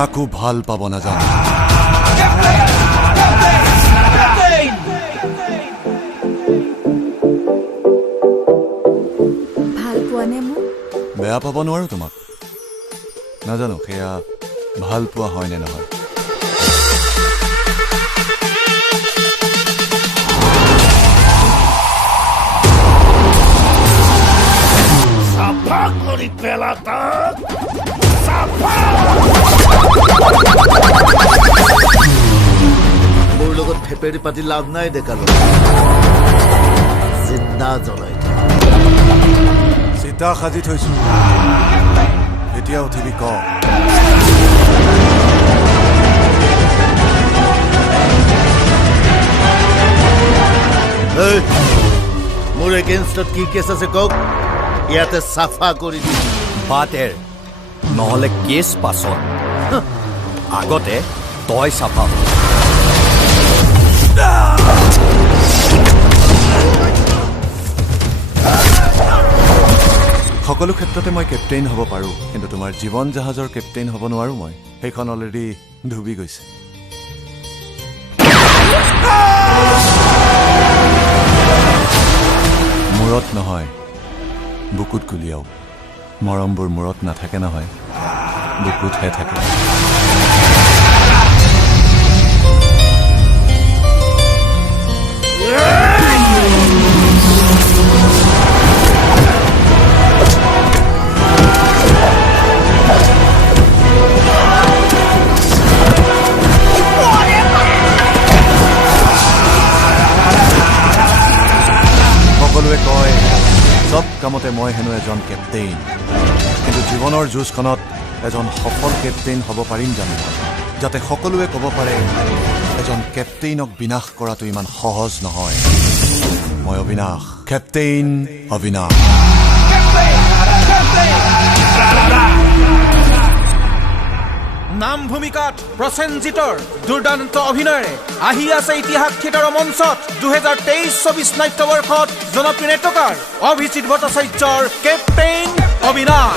কাকো ভাল পাব নাজানো। ভাল পোৱা নে মোক? বেয়া পাব নোৱাৰো তোমাক, নাজানো সেয়া ভাল পোৱা হয় নে নহয়। মোৰ লগত ফেপেৰি পাতি লাভ নাই ডেকালো, জিন্দা জ্বলাই চিতা সাজি থৈছো, এতিয়া উঠিবি ক। মোৰ এগেইনষ্টত কি কেছ আছে কওক, ইয়াতে চাফা কৰি দি বাটেৰ নহলে কেছ পাছত, আগতে তই চাফা। সকলো ক্ষেত্ৰতে মই কেপ্টেইন হ'ব পাৰোঁ, কিন্তু তোমাৰ জীৱন জাহাজৰ কেপ্টেইন হ'ব নোৱাৰো মই। সেইখন অলৰেডি ডুবি গৈছে। মূৰত নহয় বুকুত গুলিয়াও। মৰমবোৰ মূৰত নাথাকে নহয়, বুকুতহে থাকে। সকলোৱে কয় চব কামতে মই হেনো এজন কেপ্টেইন, কিন্তু জীৱনৰ যুঁজখনত এজন সফল কেপ্টেইন হ'ব পাৰিম জানো, যাতে সকলোৱে ক'ব পাৰে এজন কেপ্টেইনক বিনাশ কৰাটো ইমান সহজ নহয়। মই অবিনাশ, কেপ্টেইন অবিনাশ। নাম ভূমিকাত প্ৰসেনজিতৰ দুৰ্দান্ত অভিনয়েৰে আহি আছে ইতিহাস থিয়েটাৰৰ মঞ্চত 2023-24 নাট্যবৰ্ষত জনপ্ৰিয় নাট্যকাৰ অভিজিত ভট্টাচাৰ্যৰ কেপ্টেইন অবিনাশ।